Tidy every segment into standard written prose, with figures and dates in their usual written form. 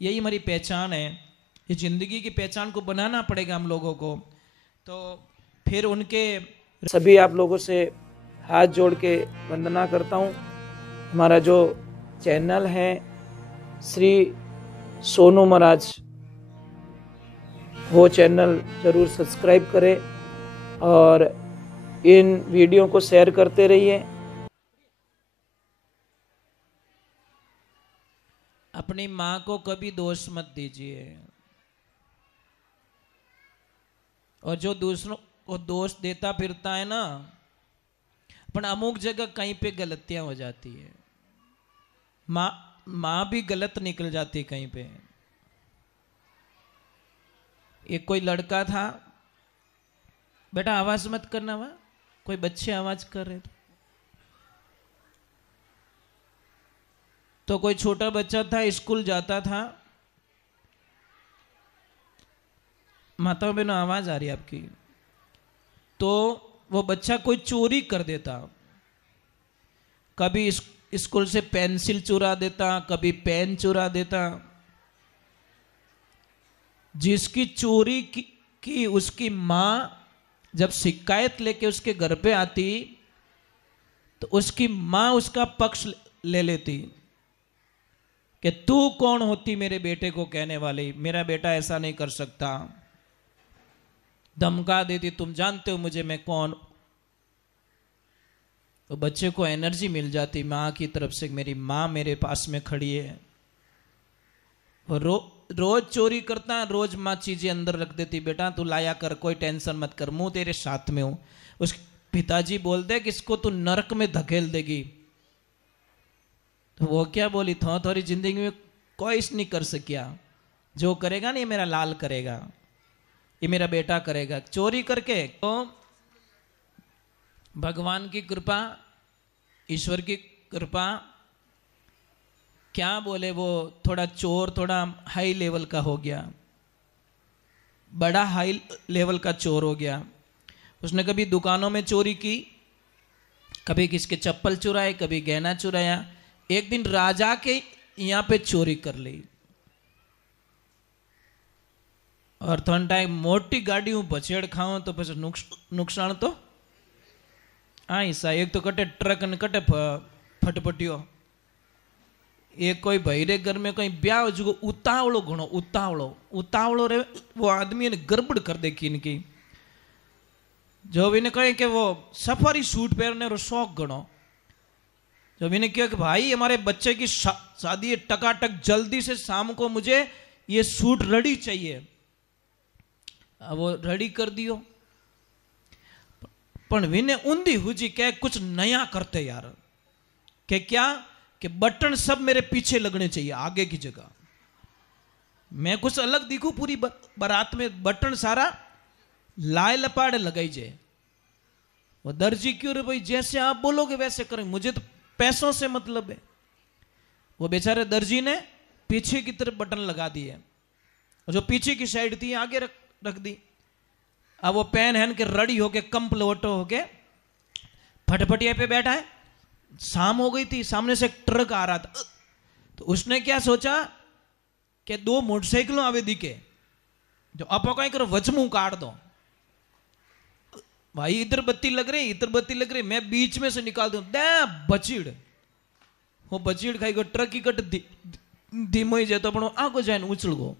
यही हमारी पहचान है। ये जिंदगी की पहचान को बनाना पड़ेगा हम लोगों को। तो फिर उनके सभी आप लोगों से हाथ जोड़ के वंदना करता हूँ। हमारा जो चैनल है श्री सोनू महाराज, वो चैनल जरूर सब्सक्राइब करें और इन वीडियो को शेयर करते रहिए। अपनी माँ को कभी दोष मत दीजिए, और जो दूसरों को दोष देता फिरता है ना, पर अमुक जगह कहीं पे गलतियां हो जाती है। माँ भी गलत निकल जाती कहीं पे। एक कोई लड़का था, बेटा आवाज मत करना, वह कोई बच्चे आवाज कर रहे थे, तो कोई छोटा बच्चा था, स्कूल जाता था। माताओं बहनों आवाज आ रही है आपकी? तो वो बच्चा कोई चोरी कर देता, कभी स्कूल से पेंसिल चुरा देता, कभी पेन चुरा देता। जिसकी चोरी की उसकी मां जब शिकायत लेके उसके घर पे आती, तो उसकी मां उसका पक्ष ले लेती कि तू कौन होती मेरे बेटे को कहने वाली, मेरा बेटा ऐसा नहीं कर सकता। धमका देती, तुम जानते हो मुझे, मैं कौन। तो बच्चे को एनर्जी मिल जाती माँ की तरफ से, मेरी माँ मेरे पास में खड़ी है। रोज चोरी करता है, रोज माँ चीजें अंदर रख देती, बेटा तू लाया कर, कोई टेंशन मत कर, मुंह तेरे साथ में हूं। उसके पिताजी बोलते कि इसको तू नरक में धकेल देगी। तो वो क्या बोली, थोड़ी जिंदगी में कोई नहीं कर सकिया, जो करेगा ना ये मेरा लाल करेगा, ये मेरा बेटा करेगा। चोरी करके तो भगवान की कृपा, ईश्वर की कृपा, क्या बोले, वो थोड़ा चोर थोड़ा हाई लेवल का हो गया, बड़ा हाई लेवल का चोर हो गया। उसने कभी दुकानों में चोरी की, कभी किसके चप्पल चुराए, कभी गहना चुराया। एक दिन राजा के यहाँ पे चोरी कर ली, और थोड़ा टाइम मोटी गाड़ी हूँ बचेड़ खाऊं तो फिर नुकसान तो आई सा। एक तो कटे ट्रक ने कटे फटपटियो। एक कोई भैरे घर में कोई ब्याह जो उतावड़ो घणो, उतावड़ो रे वो आदमी ने गड़बड़ कर देखी इनकी। जो भी ने कहे कि वो सफारी सूट पहनने रो शौक घणो, जो भी ने कहा कि भाई हमारे बच्चे की शादी है, टकाटक जल्दी से शाम को मुझे ये सूट रेडी चाहिए। अब वो रेडी कर दियो, पर विने ऊंधी हुजी के कुछ नया करते यार, के क्या कि बटन सब मेरे पीछे लगने चाहिए आगे की जगह, मैं कुछ अलग दिखूं पूरी बारात में, बटन सारा लाए लपाड़े लगाई जाए। वो दर्जी क्यों रे भाई, जैसे आप बोलोगे वैसे करेंगे, मुझे तो पैसों से मतलब है। वो बेचारे दर्जी ने पीछे की तरफ बटन लगा दिए, जो पीछे की साइड थी आगे रख दी। अब वो पेन हैन के रड़ी होके कंप्लोटो होके फटफटिया पे बैठा है। शाम हो गई थी, सामने से एक ट्रक आ रहा था, तो उसने क्या सोचा कि दो मोटरसाइकिलों आवे दिखे, जो आप कहीं करो वचमू काट दो। भाई इधर बत्ती लग रही, इधर बत्ती लग रही, मैं बीच में से निकाल दूं, दे बचीड़। वो बचीड़ खाई गो, ट्रक की कट धीमो ही जाए तो अपनो आगो जाए उछल गो।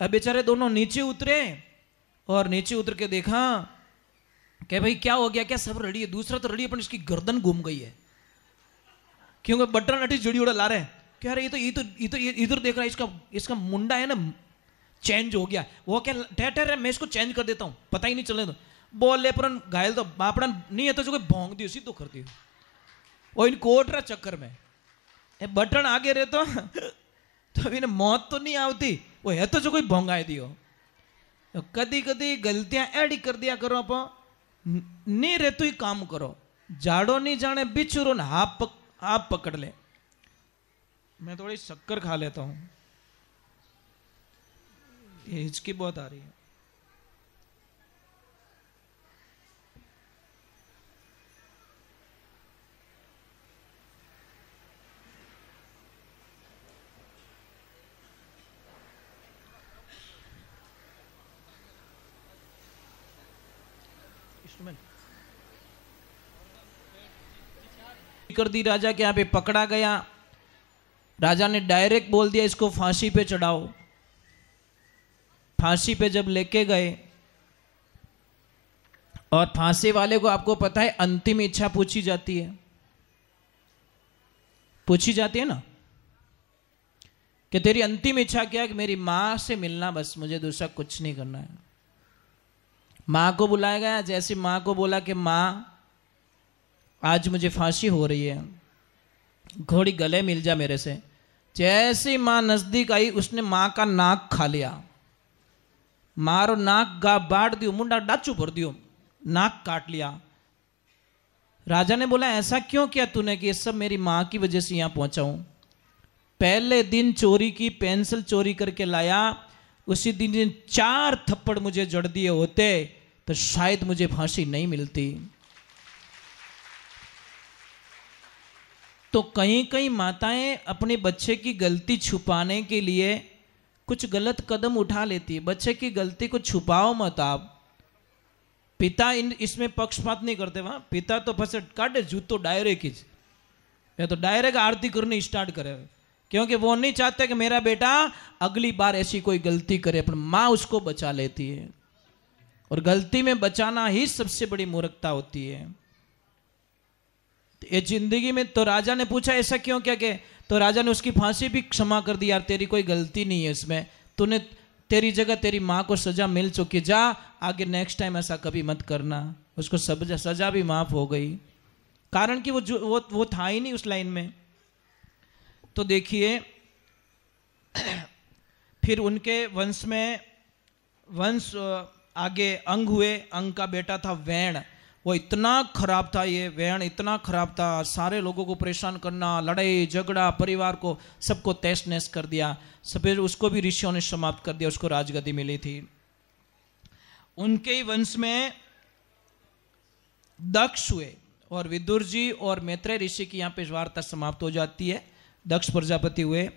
अब बेचारे दोनों नीचे उतरे, और नीचे उतर के देखा कि भाई क्या हो गया, क्या सब रेडी है, दूसरा तो रेडी है पर इसकी गर्दन घूम गई है, क्योंकि बटन अटी जुड़ी उड़ा ला रहे। कह रहे ये इधर देख रहा है, इसका मुंडा है ना चेंज हो गया। वो क्या ठहर है, मैं इसको चेंज कर देता हूँ, पता ही नहीं चले। तो बोले पर घायल तो बापड़ा नहीं है, तो जो कोई भोंग दियो सीधो कर दियो, वो इन कोट रहा चक्कर में बटन आगे रहे तो इन्हें मौत तो नहीं आती, वो है तो जो कोई भोंगाए दियो। तो कदी कदी गलतियां एडी कर दिया करो, आप नहीं रहते ही काम करो, जाड़ो नहीं जाने बिचुरो ने आप पकड़ ले। मैं थोड़ी शक्कर खा लेता हूं, ये हिचकी बहुत आ रही है। कर दी राजा के यहाँ पे, पकड़ा गया। राजा ने डायरेक्ट बोल दिया इसको फांसी पे चढ़ाओ। फांसी पे जब लेके गए और फांसी वाले को आपको पता है अंतिम इच्छा पूछी जाती है, पूछी जाती है ना कि तेरी अंतिम इच्छा क्या है? कि मेरी मां से मिलना, बस मुझे दूसरा कुछ नहीं करना है। मां को बुलाया गया। जैसे मां को बोला कि मां आज मुझे फांसी हो रही है, घोड़ी गले मिल जा मेरे से। जैसे मां नजदीक आई उसने मां का नाक खा लिया। मारो नाक गा बांट दियो, मुंडा डाचू भर दियो, नाक काट लिया। राजा ने बोला ऐसा क्यों किया तूने कि ये सब मेरी मां की वजह से यहां पहुंचा हूं। पहले दिन चोरी की, पेंसिल चोरी करके लाया, उसी दिन 4 थप्पड़ मुझे जड़ दिए होते तो शायद मुझे फांसी नहीं मिलती। तो कहीं कहीं माताएं अपने बच्चे की गलती छुपाने के लिए कुछ गलत कदम उठा लेती है। बच्चे की गलती को छुपाओ मत आप। पिता इसमें पक्षपात नहीं करते। वहां पिता तो फंसे काटे जूतो डायरेक्ट ही, या तो डायरेक्ट आरती करनी स्टार्ट करे, क्योंकि वो नहीं चाहते कि मेरा बेटा अगली बार ऐसी कोई गलती करे। पर माँ उसको बचा लेती है, और गलती में बचाना ही सबसे बड़ी मूर्खता होती है। ये जिंदगी में तो राजा ने पूछा ऐसा क्यों क्या के, तो राजा ने उसकी फांसी भी क्षमा कर दी। यार तेरी कोई गलती नहीं है इसमें, तूने तेरी जगह तेरी माँ को सजा मिल चुकी, जा आगे नेक्स्ट टाइम ऐसा कभी मत करना। उसको सजा भी माफ हो गई, कारण कि वो था ही नहीं उस लाइन में। तो देखिए फिर उनके वंश में आगे अंग हुए। अंग का बेटा था वैण। वो इतना खराब था, ये वैण इतना खराब था, सारे लोगों को परेशान करना, लड़ाई झगड़ा, परिवार को सबको तहस नहस कर दिया। फिर उसको भी ऋषियों ने समाप्त कर दिया, उसको राजगद्दी मिली थी। उनके ही वंश में दक्ष हुए, और विदुर जी और मैत्रेय ऋषि की यहाँ पे वार्ता समाप्त हो जाती है। दक्ष प्रजापति हुए,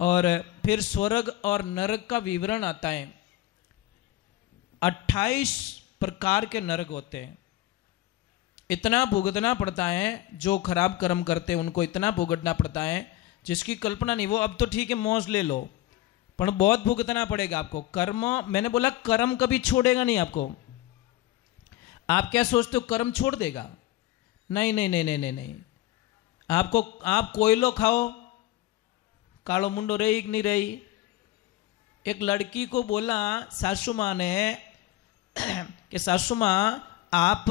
और फिर स्वर्ग और नरक का विवरण आता है। 28 प्रकार के नरक होते हैं। इतना भुगतना पड़ता है, जो खराब कर्म करते हैं उनको इतना भुगतना पड़ता है जिसकी कल्पना नहीं। वो अब तो ठीक है मौज ले लो, पर बहुत भुगतना पड़ेगा आपको। कर्म, मैंने बोला कर्म कभी छोड़ेगा नहीं आपको। आप क्या सोचते हो कर्म छोड़ देगा? नहीं नहीं नहीं नहीं नहीं नहीं। आपको, आप कोयलो खाओ, कालो मुंडो रही कि नहीं रही। एक लड़की को बोला सासू माँ ने कि सासू माँ आप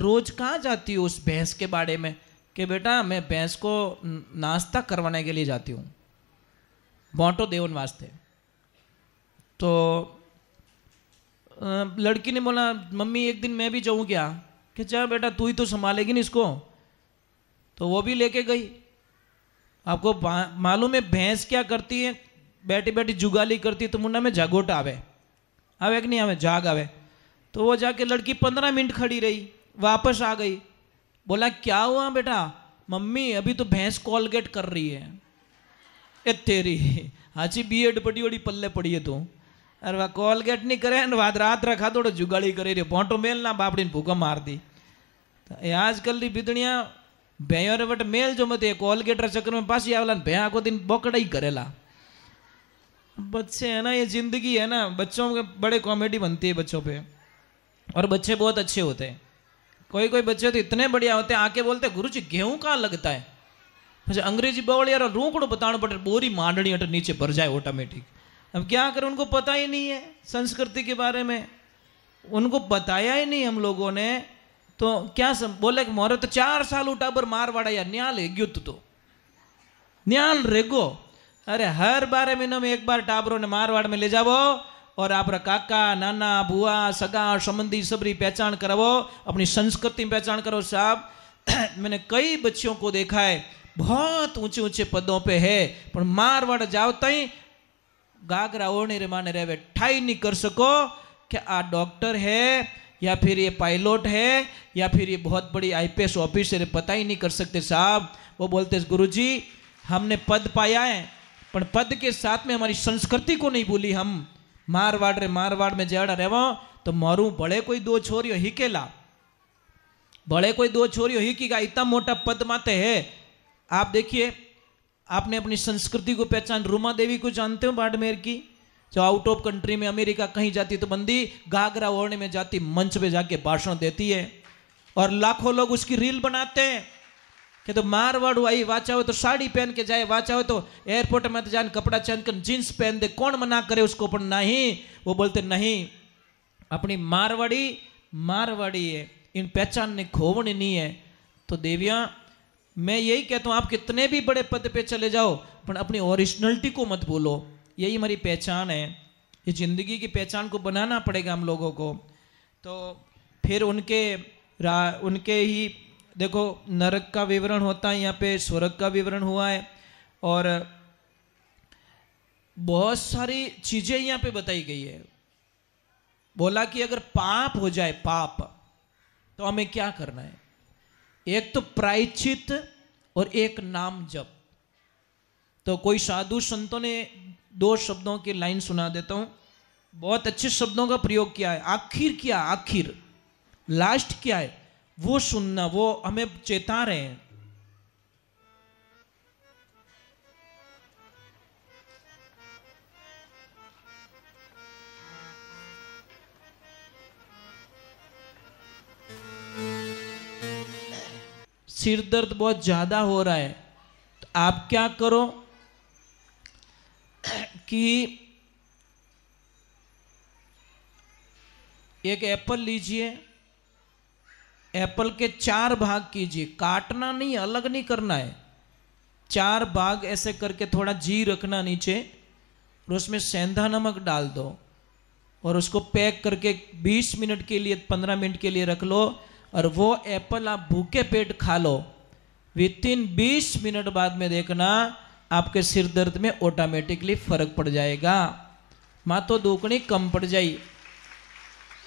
रोज कहाँ जाती हो उस भैंस के बाड़े में? कि बेटा मैं भैंस को नाश्ता करवाने के लिए जाती हूँ, बांटो देवन वास्ते। तो लड़की ने बोला मम्मी एक दिन मैं भी जाऊँ क्या? कि जा बेटा तू ही तो संभालेगी ना इसको। तो वो भी लेके गई। आपको मालूम है भैंस क्या करती है? बैठी बैठी जुगाली करती है, तो मुंडा में जागोट आवे आवे कि नहीं आवे, जाग आवे। तो वो जाके लड़की 15 मिनट खड़ी रही, वापस आ गई। बोला क्या हुआ बेटा? मम्मी अभी तो भैंस कॉलगेट कर रही है। ए तेरी हाची बीएड बड़ी बड़ी पल्ले पड़ी है तू। अरे वाह, कॉलगेट नहीं करे रात रखा थोड़ा जुगाड़ी करे रे, पोंटो मेल ना बापड़ी ने भूखा मार दी। तो आजकल की बिदड़िया भैया रे बट मेल जो मत कॉलगेट चक्कर में पासी आवला, भैया को दिन बोकड़ा ही करेला। बच्चे है ना, ये जिंदगी है ना, बच्चों के बड़े कॉमेडी बनती है बच्चों पे, और बच्चे बहुत अच्छे होते हैं। कोई कोई बच्चे तो इतने बढ़िया होते हैं, आके बोलते गुरु जी गेहूं कहाँ लगता है। अच्छा अंग्रेजी बोल यार रूकड़ो बताना पड़े, बोरी मांडनी अटर नीचे भर जाए ऑटोमेटिक। अब क्या करें, उनको पता ही नहीं है संस्कृति के बारे में, उनको बताया ही नहीं हम लोगों ने। तो क्या बोले कि मोरे तो 4 साल उठाबर मारवाड़ा या न्याल है ग्युत तो न्याल रेगो। अरे हर 12 महीनों में एक बार टाबरों ने मारवाड़ में ले जाओ, और आप काका नाना बुआ सगा संबंधी सबरी पहचान करावो, अपनी संस्कृति में पहचान करो साहब। मैंने कई बच्चों को देखा है बहुत ऊंचे ऊंचे पदों पे है, पर मारवाड़ जाओ तई गागरा ओढ़ने रे माने रहे ठाई नहीं कर सको कि आ डॉक्टर है या फिर ये पायलट है या फिर ये बहुत बड़ी आईपीएस ऑफिसर है, पता ही नहीं कर सकते साहब। वो बोलते गुरुजी हमने पद पाया है, पर पद के साथ में हमारी संस्कृति को नहीं भूली। हम मारवाड़ में जाड़ा रेवो तो मारू बड़े कोई 2 छोरियो हिकेला भले कोई दो छोरी हो ही की का इतना मोटा पद माते है। आप देखिए, आपने अपनी संस्कृति को पहचान, रूमा देवी को जानते हो बाड़मेर की, जो आउट ऑफ कंट्री में अमेरिका कहीं जाती तो बंदी घाघरा ओढ़ने में जाती, मंच पे जाके भाषण देती है और लाखों लोग उसकी रील बनाते हैं कि तो मारवाड़ आई, वाचा हो तो साड़ी पहन के जाए, वाचा हो तो एयरपोर्ट में तो जान कपड़ा चेंज कर जींस पहन दे, कौन मना करे उसको, पर नहीं, वो बोलते नहीं अपनी मारवाड़ी है, इन पहचान ने खोवनी नहीं है। तो देवियां, मैं यही कहता हूं, आप कितने भी बड़े पद पे चले जाओ पर अपनी ओरिजिनलिटी को मत भूलो, यही हमारी पहचान है। ये जिंदगी की पहचान को बनाना पड़ेगा हम लोगों को। तो फिर उनके ही देखो नरक का विवरण होता है, यहाँ पे स्वर्ग का विवरण हुआ है और बहुत सारी चीजें यहाँ पे बताई गई है। बोला कि अगर पाप हो जाए, पाप, तो हमें क्या करना है, एक तो प्रायश्चित और एक नाम जप। तो कोई साधु संतों ने 2 शब्दों की लाइन सुना देता हूं, बहुत अच्छे शब्दों का प्रयोग किया है। आखिर क्या, आखिर लास्ट क्या है वो सुनना, वो हमें चेता रहे हैं। सिर दर्द बहुत ज्यादा हो रहा है तो आप क्या करो कि एक एप्पल लीजिए, एप्पल के 4 भाग कीजिए, काटना नहीं, अलग नहीं करना है, 4 भाग ऐसे करके थोड़ा जी रखना नीचे और उसमें सेंधा नमक डाल दो और उसको पैक करके 20 मिनट के लिए, 15 मिनट के लिए रख लो और वो एप्पल आप भूखे पेट खा लो। विथिन 20 मिनट बाद में देखना आपके सिर दर्द में ऑटोमेटिकली फर्क पड़ जाएगा, माँ तो दुगनी कम पड़ जाई।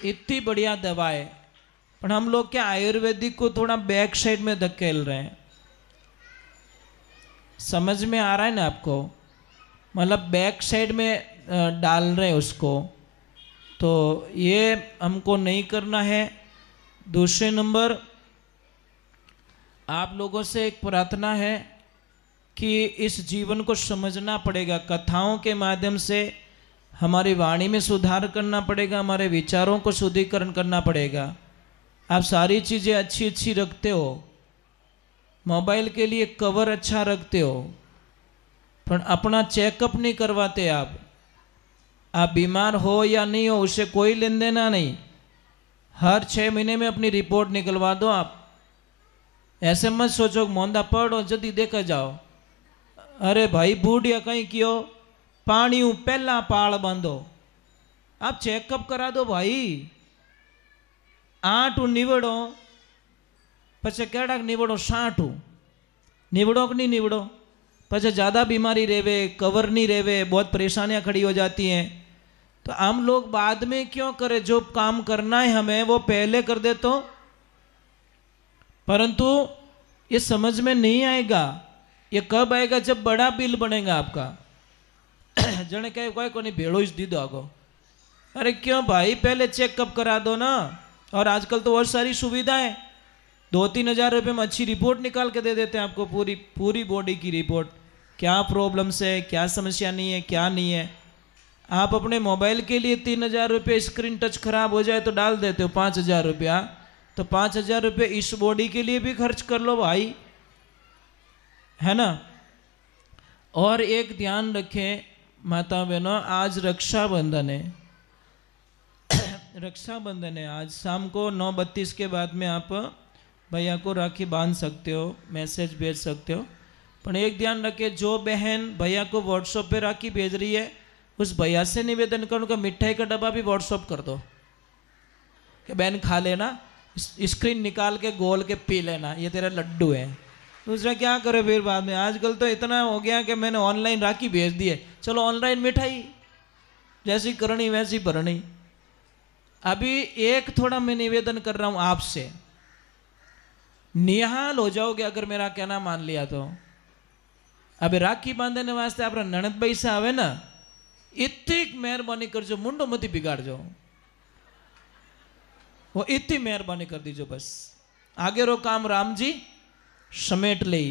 इतनी बढ़िया दवा है, पर हम लोग क्या आयुर्वेदिक को थोड़ा बैक साइड में धकेल रहे हैं। समझ में आ रहा है ना आपको, मतलब बैक साइड में डाल रहे हैं उसको, तो ये हमको नहीं करना है। दूसरे नंबर, आप लोगों से एक प्रार्थना है कि इस जीवन को समझना पड़ेगा, कथाओं के माध्यम से हमारी वाणी में सुधार करना पड़ेगा, हमारे विचारों को शुद्धिकरण करना पड़ेगा। आप सारी चीज़ें अच्छी अच्छी रखते हो, मोबाइल के लिए कवर अच्छा रखते हो, पर अपना चेकअप नहीं करवाते। आप बीमार हो या नहीं हो उससे कोई लेन देना नहीं, हर 6 महीने में अपनी रिपोर्ट निकलवा दो। आप ऐसे मत सोचो मोंदा पड़ो जल्दी देखा जाओ, अरे भाई बूढ़िया कहीं क्यों पानी पहला पाल बांधो, आप चेकअप करा दो भाई। 8 निवड़ो पचे केड़ा निवड़ो, 60 निवड़ो कि नहीं निवड़ो, पचे ज़्यादा बीमारी रेवे, कवर नहीं रेवे, बहुत परेशानियां खड़ी हो जाती हैं। तो हम लोग बाद में क्यों करें, जो काम करना है हमें वो पहले कर दे तो, परंतु ये समझ में नहीं आएगा। ये कब आएगा, जब बड़ा बिल बनेगा आपका। जने कहे कोई को नहीं भेड़ो इस दीदो आगो, अरे क्यों भाई पहले चेकअप करा दो ना। और आजकल तो बहुत सारी सुविधाएं, 2-3 हज़ार रुपये में अच्छी रिपोर्ट निकाल के दे देते हैं आपको, पूरी बॉडी की रिपोर्ट, क्या प्रॉब्लम्स है, क्या समस्या नहीं है, क्या नहीं है। आप अपने मोबाइल के लिए 3,000 रुपये स्क्रीन टच खराब हो जाए तो डाल देते हो 5,000 रुपया, तो 5,000 रुपये इस बॉडी के लिए भी खर्च कर लो भाई, है ना। और एक ध्यान रखें माता बहनों, आज रक्षाबंधन है, रक्षाबंधन है। आज शाम को 9:32 के बाद में आप भैया को राखी बांध सकते हो, मैसेज भेज सकते हो। पर एक ध्यान रखें, जो बहन भैया को व्हाट्सएप पे राखी भेज रही है उस भैया से निवेदन करूँ कि मिठाई का डब्बा भी व्हाट्सएप कर दो कि बहन खा लेना, स्क्रीन निकाल के गोल के पी लेना, ये तेरा लड्डू है। दूसरा क्या करे फिर बाद में, आजकल तो इतना हो गया कि मैंने ऑनलाइन राखी भेज दी है, चलो ऑनलाइन मिठाई, जैसी करनी वैसी भरनी। अभी एक थोड़ा मैं निवेदन कर रहा हूं आपसे, निहाल हो जाओगे अगर मेरा कहना मान लिया तो। अभी राखी बांधने वास्ते आप ननद भाई से आवे ना, इतनी मेहरबानी करजो, मुंडो मती बिगाड़ जाओ, वो इतनी मेहरबानी कर दीजो बस। आगे रो काम राम जी समेट ले,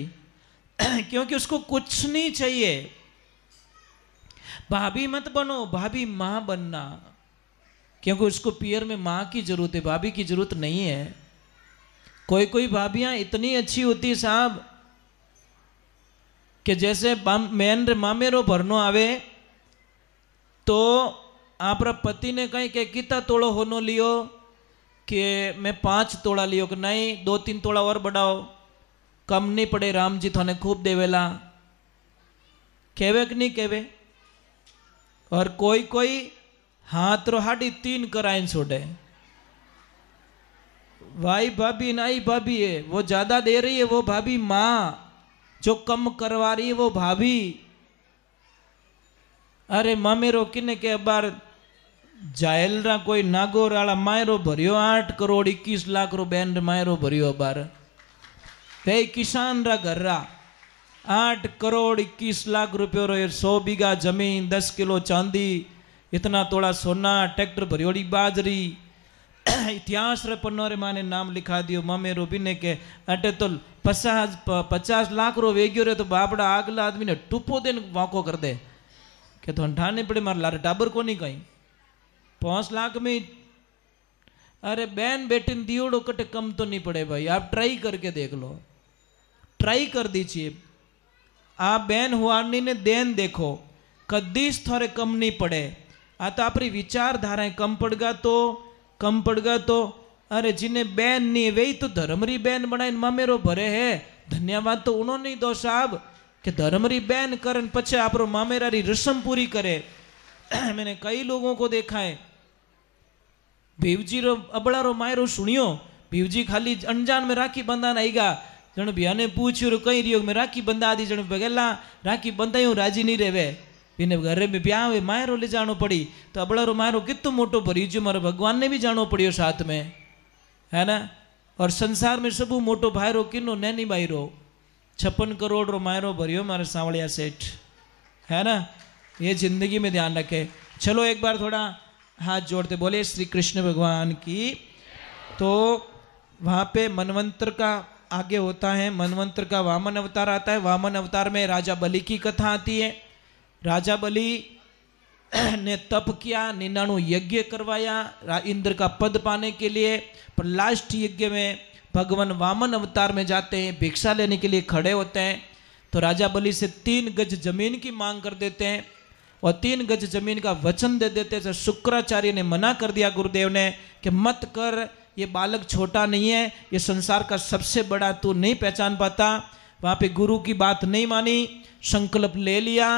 क्योंकि उसको कुछ नहीं चाहिए। भाभी मत बनो, भाभी मां बनना, क्योंकि उसको पियर में मां की जरूरत है, भाभी की जरूरत नहीं है। कोई कोई भाभियां इतनी अच्छी होती साहब कि जैसे मेन रे मामेरो भरनो आवे तो आपरा पति ने कहीं के कितना तोड़ो होनो लियो, कि मैं 5 तोड़ा लियो, कि नहीं 2-3 तोड़ा और बढ़ाओ, कम नहीं पड़े, राम जी थाने खूब देवेला, कहवे कि नहीं कहवे। और कोई कोई हाथ रो 3.5 कराइन छोड़े, भाई भाभी नाई भाभी है, वो ज्यादा दे रही है वो भाभी माँ, जो कम करवा रही है वो भाभी। अरे मामेरो किने के बार जायल रा कोई नागौर वाला मायरो भरियो 8 करोड़ 21 लाख रो बैन मायरो भरियो बार, कई किसान रा घर रा 8 करोड़ 21 लाख रुपयो रो, 100 बीघा जमीन, 10 किलो चांदी, इतना तोड़ा सोना, ट्रैक्टर भरियोड़ी बाजरी, इतिहास रे पन्नो रे माने नाम लिखा दियो मामेरो बिने के अटे तो 50 लाख रो वेग्यो रे, तो बापड़ा आगला आदमी ने टूपो देन वाको कर दे कि तो ठाने पड़े मार लारे टाबर को नहीं कहीं 5 लाख में। अरे बहन बेटी दियोड़ो कटे कम तो नहीं पड़े भाई, आप ट्राई करके देख लो, ट्राई कर दीजिए। आप बहन हुआनी ने देन देखो, कदीस थोड़े कम नहीं पड़े। आता अपनी विचारधाराएं कम पड़गा तो अरे जिन्हें बहन नहीं वे तो धर्मरी बहन बनाए मामेरो भरे है, धन्यवाद तो उन्होंने ही दो साहब कि धर्मरी बहन करन पछे आपरो मामेरारी रस्म पूरी करे। मैंने कई लोगों को देखा है, भीवजी रो अबड़ा रो मायरो सुनियो, भीवजी खाली अनजान में राखी बंधान आएगा, जन भैया ने पूछ्यो कहीं रियो में राखी बंधा दी, जन बगेला राखी बंधाई राजी नहीं रेवे, बिने घरे में ब्याह हुए मायरो ले जानो पड़ी, तो अबड़ा रो मायरो कितो मोटो भरी जो मारो भगवान ने भी जानो पड़ियो साथ में, है ना। और संसार में सबू मोटो भाईरो किनो नैनी भाईरो 56 करोड़ रो मायरो भरियो मारे सांवलिया सेठ, है ना। ये जिंदगी में ध्यान रखे। चलो एक बार थोड़ा हाथ जोड़ते बोले श्री कृष्ण भगवान की। तो वहाँ पे मनवंतर का आगे होता है, मनवंतर का वामन अवतार आता है। वामन अवतार में राजा बलि की कथा आती है। राजा बलि ने तप किया, 99 यज्ञ करवाया इंद्र का पद पाने के लिए, पर लास्ट यज्ञ में भगवान वामन अवतार में जाते हैं, भिक्षा लेने के लिए खड़े होते हैं। तो राजा बलि से 3 गज जमीन की मांग कर देते हैं और 3 गज जमीन का वचन दे देते हैं। शुक्राचार्य ने मना कर दिया गुरुदेव ने कि मत कर, ये बालक छोटा नहीं है, ये संसार का सबसे बड़ा तू नहीं पहचान पाता। वहाँ पे गुरु की बात नहीं मानी, संकल्प ले लिया,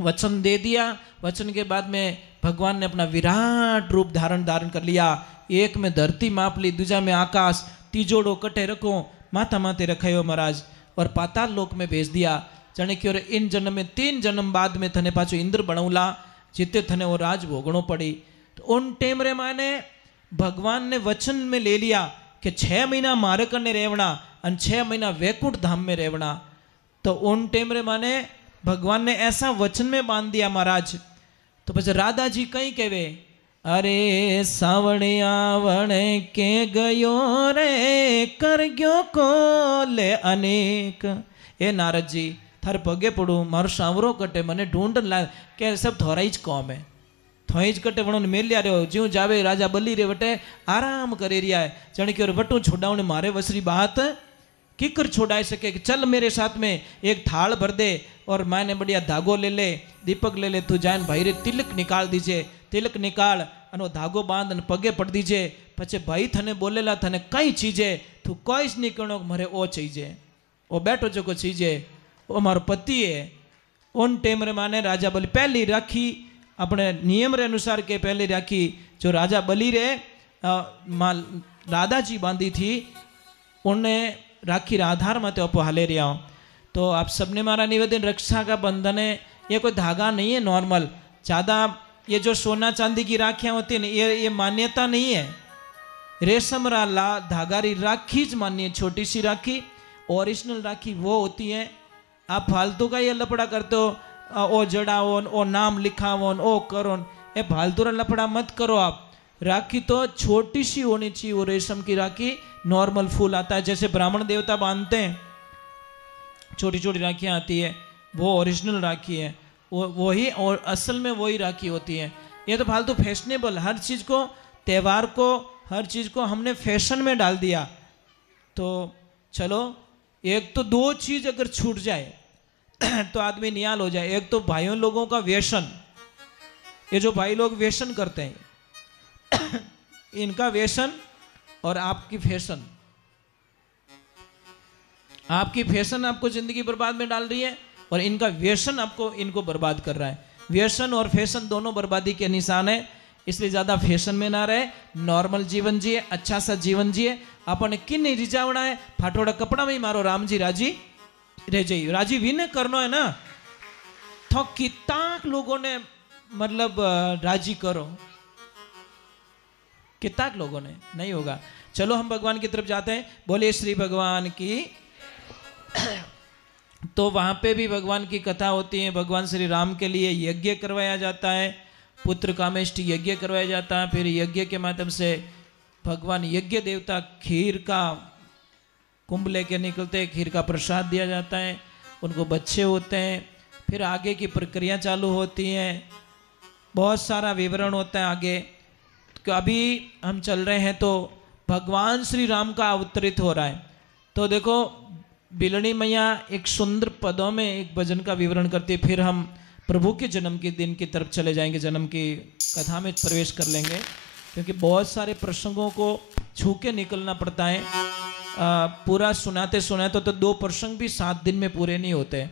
वचन दे दिया। वचन के बाद में भगवान ने अपना विराट रूप धारण कर लिया। एक में धरती माप ली, दूजा में आकाश, तीजोड़ो कटे रखो, माथा माथे रखायो महाराज, और पाताल लोक में भेज दिया। जाने कि और इन जन्म में 3 जन्म बाद में थने पाछो इंद्र बनौला, जिते थने वो राज भोगणो पड़ी। तो उन टेम रे माने भगवान ने वचन में ले लिया कि 6 महीना मारे करने रेवना और 6 महीना वैकुंठ धाम में रेवना। तो उन टेम रे माने भगवान ने ऐसा वचन में बांध दिया महाराज। तो बस राधा जी कहीं कहवे, अरे सावणिया वणे के गयो रे कर गयो को ले अनेक। ए नारद जी थार पगे पड़ू, मारो सांवरो कटे, मने ढूंढ ला के सब थोड़ा ज कौम है, थोड़ी ज कटे वणो मेल लिया रहो। ज्यों जावे राजा बली रे वटे आराम करे रिया है, जण के वटू छोड़ावने मारे वसरी बात किकर छोड़ाई सके कि चल मेरे साथ में एक थाल भर दे और मैंने बढ़िया धागो ले ले, दीपक ले ले, तू जान भाई रे तिलक निकाल दीजिए, तिलक निकाल अनो धागो बांध ने पगे पड़ दीजिए। पछे भाई थने बोलेला थने कई चीजे तू कोई नहीं कहो मरे ओ चीजे, ओ बैठो जो को चीजे ओ मारो पति है। उन टेम रे माने राजा बलि पहली राखी अपने नियम रे अनुसार के पहले राखी जो राजा बलि रे राधा जी बांधी थी, उन्हें राखी आधार मत अपो हाले रिया हूँ। तो आप सबने मारा निवेदन, रक्षा का बंधन है, ये कोई धागा नहीं है नॉर्मल। ज़्यादा ये जो सोना चांदी की राखियाँ होती है ना, ये मान्यता नहीं है। रेशम ला धागा री राखी ज मान्य, छोटी सी राखी, ओरिजिनल राखी वो होती है। आप फालतू का ये लपड़ा करते हो, ओ जड़ाओ, ओ नाम लिखाओ, ओ करो, ये फालतू लपड़ा मत करो आप। राखी तो छोटी सी होनी चाहिए, वो रेशम की राखी नॉर्मल फूल आता है, जैसे ब्राह्मण देवता बांधते हैं, छोटी छोटी राखियाँ आती है, वो ओरिजिनल राखी है, वो वही और असल में वही राखी होती है। ये तो फालतू फैशनेबल, हर चीज़ को, त्यौहार को, हर चीज़ को हमने फैशन में डाल दिया। तो चलो, एक तो दो चीज़ अगर छूट जाए तो आदमी निहाल हो जाए। एक तो भाइयों लोगों का व्यसन, ये जो भाई लोग व्यसन करते हैं इनका व्यसन, और आपकी फैशन, आपकी फैशन आपको जिंदगी बर्बाद में डाल रही है, और इनका व्यसन आपको, इनको बर्बाद कर रहा है। व्यसन और फैशन दोनों बर्बादी के निशान है। इसलिए ज़्यादा फैशन में ना रहे, नॉर्मल जीवन जिए, अच्छा सा जीवन जिए। आपने किन रिझावना है, फाटोड़ा कपड़ा में ही मारो, राम जी राजी रह जाइए। राजी विन करना है ना, तो कितना लोगों ने मतलब राजी करो, कितना लोगों ने, नहीं होगा। चलो हम भगवान की तरफ जाते हैं। बोलिए श्री भगवान की। तो वहां पे भी भगवान की कथा होती है। भगवान श्री राम के लिए यज्ञ करवाया जाता है, पुत्र कामेष्टि यज्ञ करवाया जाता है। फिर यज्ञ के माध्यम से भगवान यज्ञ देवता खीर का कुंभ लेके निकलते हैं, खीर का प्रसाद दिया जाता है, उनको बच्चे होते हैं। फिर आगे की प्रक्रिया चालू होती है, बहुत सारा विवरण होता है आगे। तो अभी हम चल रहे हैं तो भगवान श्री राम का अवतरित हो रहा है। तो देखो, बिलनी मैया एक सुंदर पदों में एक भजन का विवरण करती है। फिर हम प्रभु के जन्म के दिन की तरफ चले जाएंगे, जन्म की कथा में प्रवेश कर लेंगे, क्योंकि बहुत सारे प्रसंगों को छू के निकलना पड़ता है। पूरा सुनाते सुनाते तो 2 प्रसंग भी 7 दिन में पूरे नहीं होते।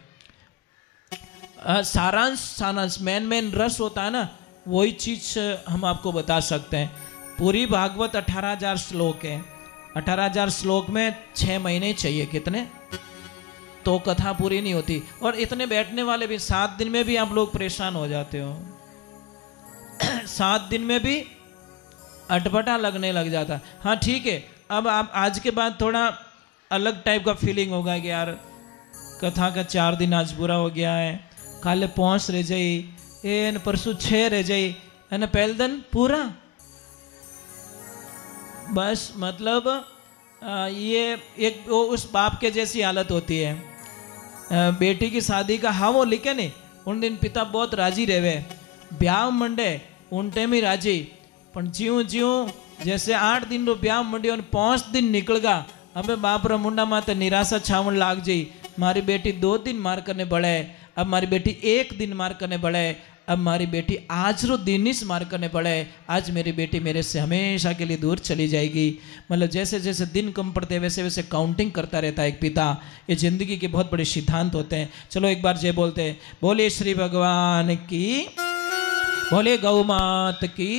सारांश मेन रस होता है ना, वही चीज हम आपको बता सकते हैं। पूरी भागवत 18,000 श्लोक है। 18,000 श्लोक में 6 महीने चाहिए, कितने, तो कथा पूरी नहीं होती। और इतने बैठने वाले भी 7 दिन में भी आप लोग परेशान हो जाते हो। 7 दिन में भी अटपटा लगने लग जाता। हाँ ठीक है, अब आप आज के बाद थोड़ा अलग टाइप का फीलिंग होगा कि यार कथा का 4 दिन आज पूरा हो गया है, काले 5 रह जाई, एन परसों 6 रह जाई, है ना, पहले दिन पूरा। बस मतलब ये एक उस बाप के जैसी हालत होती है। बेटी की शादी का हाँ वो लिखे नहीं, उन दिन पिता बहुत राजी रहे, ब्याह मंडे उन टाइम ही राजी, पर ज्यों ज्यों जैसे 8 दिन रो ब्याह मंडी और 5 दिन निकल गा, हमें बाप रा मुंडा माते निराशा छावन लाग जाई। मारी बेटी 2 दिन मार करने बढ़े, अब मारी बेटी 1 दिन मार करने बढ़े, अब मारी बेटी आज रो दिन ही मार करने पड़े, आज मेरी बेटी मेरे से हमेशा के लिए दूर चली जाएगी। मतलब जैसे जैसे दिन कम पड़ते हैं वैसे वैसे काउंटिंग करता रहता है एक पिता। ये जिंदगी के बहुत बड़े सिद्धांत होते हैं। चलो एक बार जय बोलते हैं, बोले श्री भगवान की, बोले गौ मात की।